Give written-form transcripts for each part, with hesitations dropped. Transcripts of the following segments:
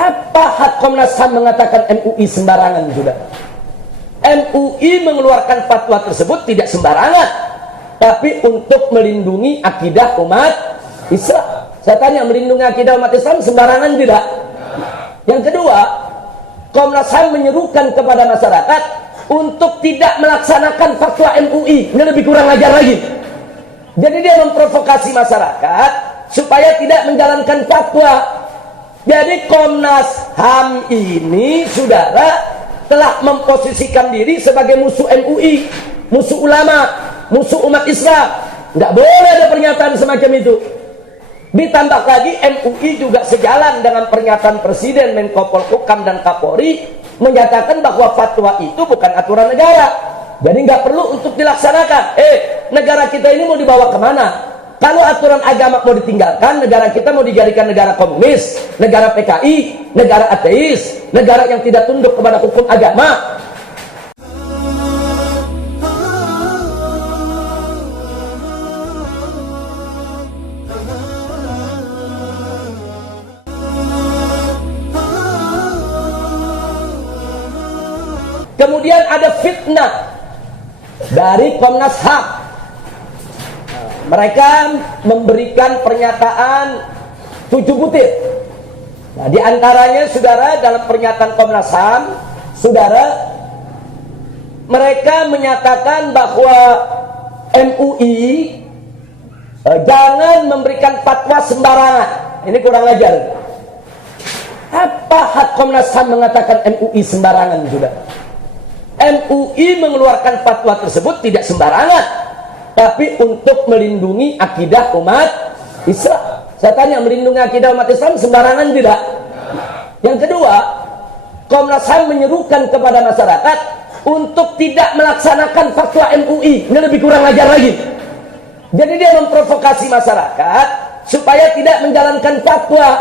Apa hak Komnas HAM mengatakan MUI sembarangan, sudah? MUI mengeluarkan fatwa tersebut tidak sembarangan, tapi untuk melindungi akidah umat Islam. Saya tanya, melindungi akidah umat Islam sembarangan tidak? Yang kedua, Komnas HAM menyerukan kepada masyarakat untuk tidak melaksanakan fatwa MUI. Ini lebih kurang ajar lagi. Jadi dia memprovokasi masyarakat supaya tidak menjalankan fatwa. Jadi Komnas HAM ini, saudara, telah memposisikan diri sebagai musuh MUI, musuh ulama, musuh umat Islam. Nggak boleh ada pernyataan semacam itu. Ditambah lagi MUI juga sejalan dengan pernyataan Presiden, Menko Polhukam dan Kapolri menyatakan bahwa fatwa itu bukan aturan negara. Jadi nggak perlu untuk dilaksanakan. Negara kita ini mau dibawa kemana? Kalau aturan agama mau ditinggalkan, negara kita mau dijadikan negara komunis, negara PKI, negara ateis, negara yang tidak tunduk kepada hukum agama. Kemudian ada fitnah dari Komnas HAM. Mereka memberikan pernyataan 7 butir. Nah, di antaranya, saudara, dalam pernyataan Komnas HAM, saudara, mereka menyatakan bahwa MUI jangan memberikan fatwa sembarangan. Ini kurang ajar. Apa hak Komnas HAM mengatakan MUI sembarangan, saudara? MUI mengeluarkan fatwa tersebut tidak sembarangan, tapi untuk melindungi akidah umat Islam. Saya tanya, melindungi akidah umat Islam sembarangan tidak? Yang kedua, Komnas HAM menyerukan kepada masyarakat untuk tidak melaksanakan fatwa MUI. Ini lebih kurang ajar lagi. Jadi dia memprovokasi masyarakat supaya tidak menjalankan fatwa.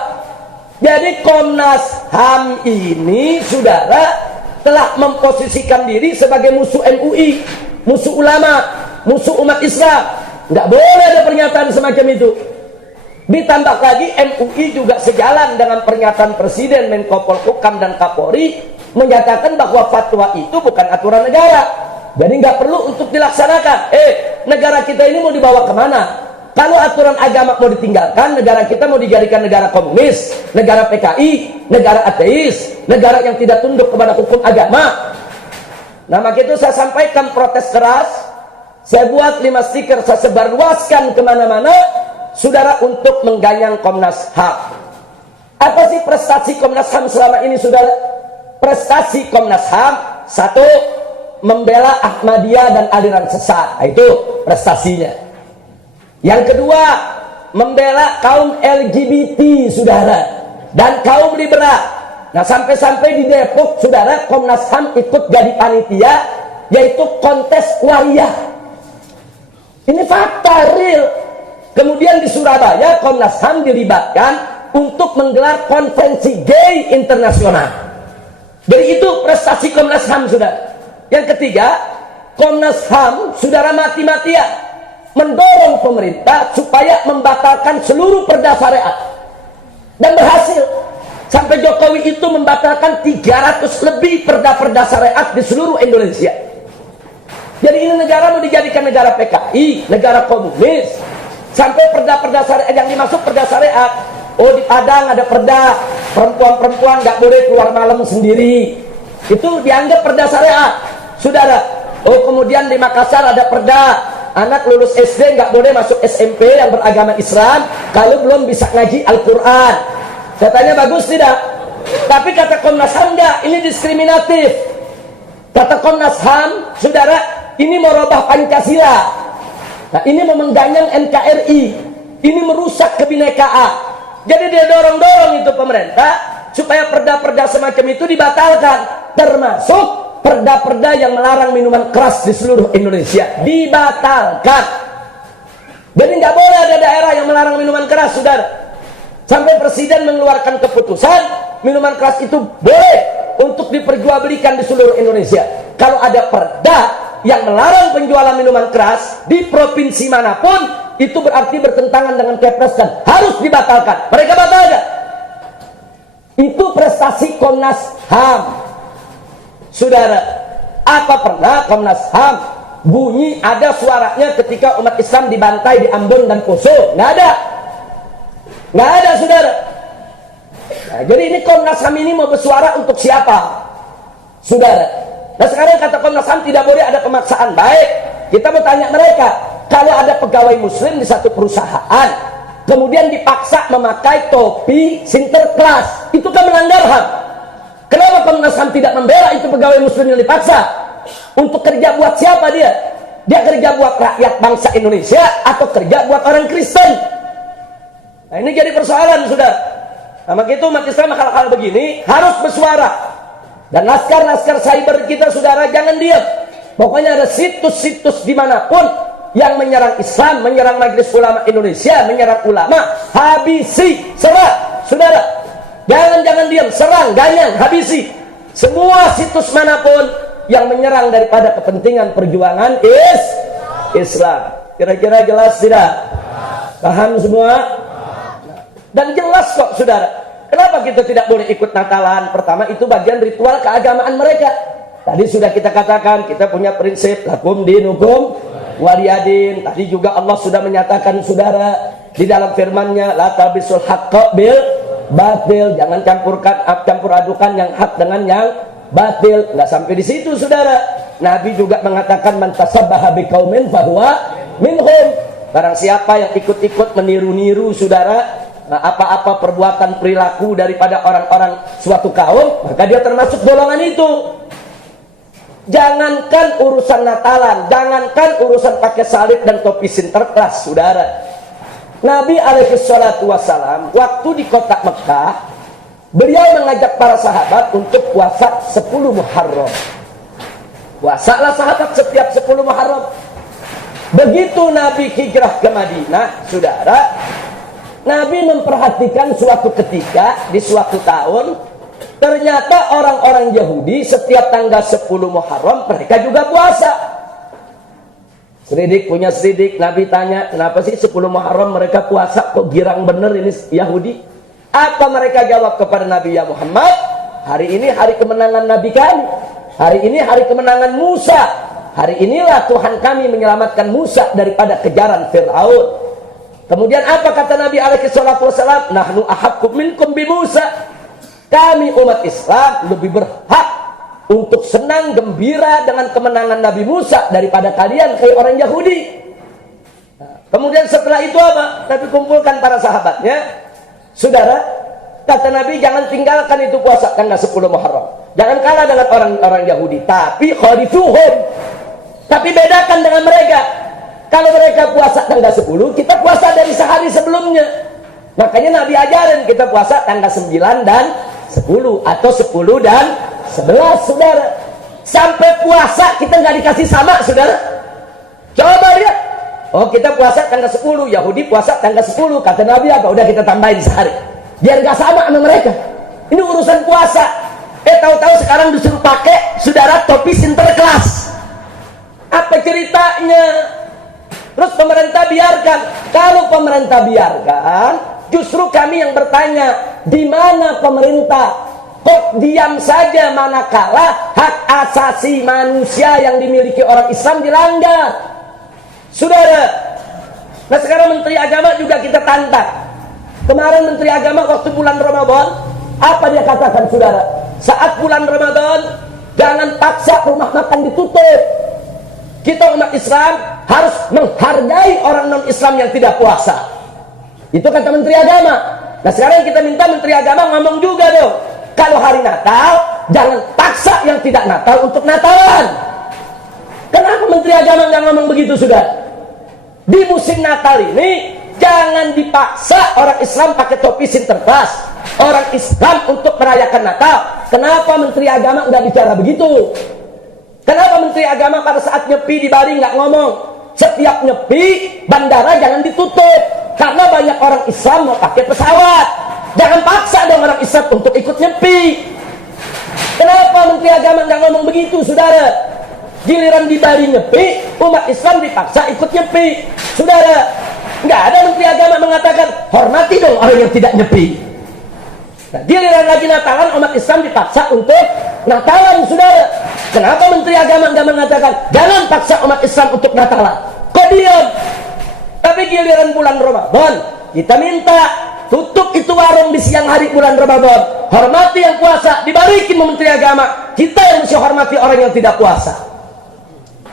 Jadi Komnas HAM ini, saudara, telah memposisikan diri sebagai musuh MUI, musuh ulama, musuh umat Islam. Nggak boleh ada pernyataan semacam itu. Ditambah lagi MUI juga sejalan dengan pernyataan Presiden, Menko Polhukam dan Kapolri menyatakan bahwa fatwa itu bukan aturan negara. Jadi nggak perlu untuk dilaksanakan. Negara kita ini mau dibawa kemana? Kalau aturan agama mau ditinggalkan, negara kita mau dijadikan negara komunis, negara PKI, negara ateis, negara yang tidak tunduk kepada hukum agama. Nah, maka itu saya sampaikan protes keras. Saya buat 5 stiker, saya sebarluaskan kemana-mana, saudara, untuk mengganyang Komnas HAM. Apa sih prestasi Komnas HAM selama ini, saudara? Prestasi Komnas HAM, 1, membela Ahmadiyah dan aliran sesat. Nah, itu prestasinya. Yang kedua, membela kaum LGBT, saudara, dan kaum liberal. Nah, sampai-sampai di Depok, saudara, Komnas HAM ikut jadi panitia, yaitu kontes waria. Ini fakta real. Kemudian di Surabaya, Komnas HAM dilibatkan untuk menggelar konferensi gay internasional. Jadi itu prestasi Komnas HAM, saudara. Yang ketiga, Komnas HAM, saudara, mati-matian mendorong pemerintah supaya membatalkan seluruh perda syariat, dan berhasil. Sampai Jokowi itu membatalkan 300 lebih perda-perda syariat di seluruh Indonesia. Jadi ini negara mau dijadikan negara PKI, negara komunis. Sampai perda-perda syariat yang dimaksud perda syariat, di Padang ada perda perempuan-perempuan nggak boleh keluar malam sendiri, itu dianggap perda syariat, saudara. Kemudian di Makassar ada perda anak lulus SD nggak boleh masuk SMP yang beragama Islam kalau belum bisa ngaji Al-Quran. Saya tanya, bagus tidak? Tapi kata Komnas HAM, enggak, ini diskriminatif. Kata Komnas HAM, saudara, ini merubah Pancasila. Nah, ini mau mengganyang NKRI, ini merusak kebinekaan. Jadi dia dorong-dorong itu pemerintah supaya perda-perda semacam itu dibatalkan, termasuk perda-perda yang melarang minuman keras di seluruh Indonesia dibatalkan. Jadi nggak boleh ada daerah yang melarang minuman keras, saudara. Sampai Presiden mengeluarkan keputusan minuman keras itu boleh untuk diperjualbelikan di seluruh Indonesia. Kalau ada perda yang melarang penjualan minuman keras di provinsi manapun, itu berarti bertentangan dengan Kepres dan harus dibatalkan. Mereka batalkan. Itu prestasi Komnas HAM. Saudara, apa pernah Komnas HAM bunyi ada suaranya ketika umat Islam dibantai di Ambon dan Poso? Nggak ada. Nggak ada, saudara. Nah, jadi ini Komnas HAM ini mau bersuara untuk siapa? Saudara. Nah sekarang kata Komnas HAM tidak boleh ada pemaksaan. Baik, kita mau tanya mereka, kalau ada pegawai muslim di satu perusahaan, kemudian dipaksa memakai topi sinterklas, itu kan melanggar HAM. Kenapa Komnas HAM tidak membela itu pegawai muslim yang dipaksa? Untuk kerja buat siapa dia? Dia kerja buat rakyat bangsa Indonesia atau kerja buat orang Kristen? Nah ini jadi persoalan, saudara. Nah maka itu umat Islam hal-hal begini harus bersuara. Dan laskar-laskar cyber kita, saudara, jangan diam. Pokoknya ada situs-situs dimanapun yang menyerang Islam, menyerang Majelis Ulama Indonesia, menyerang ulama, habisi, serang, saudara. Jangan diam, serang, ganyang, habisi. Semua situs manapun yang menyerang daripada kepentingan perjuangan Islam. Kira-kira jelas tidak? Paham semua? Dan jelas kok, saudara. Kenapa kita tidak boleh ikut Natalan? Pertama, itu bagian ritual keagamaan mereka. Tadi sudah kita katakan, kita punya prinsip lakum dinukum waliyadin. Tadi juga Allah sudah menyatakan, saudara, di dalam firman-Nya, la talbisul haqqo bil batil. Jangan campur adukan yang hak dengan yang batil. Nggak sampai di situ, saudara. Nabi juga mengatakan, man tasabbaha biqaumin fahuwa minhum. Barang siapa yang ikut-ikut meniru-niru, saudara, apa-apa perbuatan perilaku daripada orang-orang suatu kaum, maka dia termasuk golongan itu. Jangankan urusan Natalan, jangankan urusan pakai salib dan topi sinterklas, saudara. Nabi alaihissalam waktu di kota Mekah, beliau mengajak para sahabat untuk puasa 10 Muharram. Puasalah sahabat setiap 10 Muharram. Begitu Nabi hijrah ke Madinah, saudara, Nabi memperhatikan suatu ketika di suatu tahun, ternyata orang-orang Yahudi setiap tanggal 10 Muharram mereka juga puasa. Selidik punya selidik, Nabi tanya, kenapa sih 10 Muharram mereka puasa, kok girang bener ini Yahudi? Apa mereka jawab kepada Nabi, ya Muhammad, hari ini hari kemenangan Nabi kami, hari ini hari kemenangan Musa, hari inilah Tuhan kami menyelamatkan Musa daripada kejaran Fir'aun. Kemudian apa kata Nabi alaihissalam? Nahnu ahaqqu minkum bi Musa. Kami umat Islam lebih berhak untuk senang gembira dengan kemenangan Nabi Musa daripada kalian kayak orang Yahudi. Kemudian setelah itu apa? Nabi kumpulkan para sahabatnya. Saudara, kata Nabi, jangan tinggalkan itu puasa tanggal 10 Muharram. Jangan kalah dengan orang-orang Yahudi, tapi khalifuhum. Tapi bedakan dengan mereka. Kalau mereka puasa tanggal 10, kita puasa dari sehari sebelumnya. Makanya Nabi ajarin kita puasa tanggal 9 dan 10, atau 10 dan 11, saudara. Sampai puasa kita nggak dikasih sama, saudara. Coba lihat. Oh, kita puasa tanggal 10, Yahudi puasa tanggal 10. Kata Nabi apa? Udah kita tambahin sehari. Biar nggak sama sama mereka. Ini urusan puasa. Tahu-tahu sekarang disuruh pakai, saudara, topi sinterklas. Apa ceritanya? Terus pemerintah biarkan. Kalau pemerintah biarkan, justru kami yang bertanya, di mana pemerintah? Kok diam saja manakala hak asasi manusia yang dimiliki orang Islam dilanggar? Saudara, nah sekarang Menteri Agama juga kita tantang. Kemarin Menteri Agama waktu bulan Ramadan, apa dia katakan, saudara? Saat bulan Ramadan, jangan paksa rumah makan ditutup. Kita umat Islam harus menghargai orang non-Islam yang tidak puasa. Itu kata Menteri Agama. Nah sekarang kita minta Menteri Agama ngomong juga dong. Kalau hari Natal, jangan paksa yang tidak Natal untuk Natalan. Kenapa Menteri Agama nggak ngomong begitu, sudah? Di musim Natal ini, jangan dipaksa orang Islam pakai topi sinterklas. Orang Islam untuk merayakan Natal. Kenapa Menteri Agama nggak bicara begitu? Kenapa Menteri Agama pada saat nyepi di Bali nggak ngomong? Setiap nyepi, bandara jangan ditutup. Karena banyak orang Islam mau pakai pesawat. Jangan paksa dong orang Islam untuk ikut nyepi. Kenapa Menteri Agama nggak ngomong begitu, saudara? Giliran di Bali nyepi, umat Islam dipaksa ikut nyepi. Saudara, nggak ada Menteri Agama mengatakan, hormati dong orang yang tidak nyepi. Nah, giliran lagi Natalan, umat Islam dipaksa untuk Natalan, saudara. Kenapa Menteri Agama nggak mengatakan jangan paksa umat Islam untuk Natalan? Kok diam? Tapi giliran bulan Ramadan, kita minta tutup itu warung di siang hari bulan Ramadan. Hormati yang puasa, dibalikin Menteri Agama. Kita yang mesti hormati orang yang tidak puasa.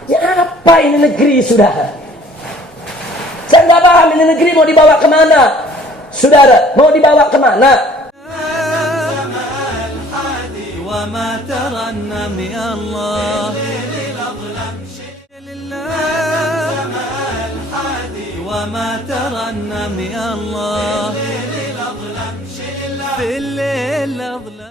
Ya apa ini negeri, saudara? Saya nggak paham ini negeri mau dibawa kemana, saudara? Mau dibawa kemana? وما ترنم يا الله وما ترنم يا الله في الليل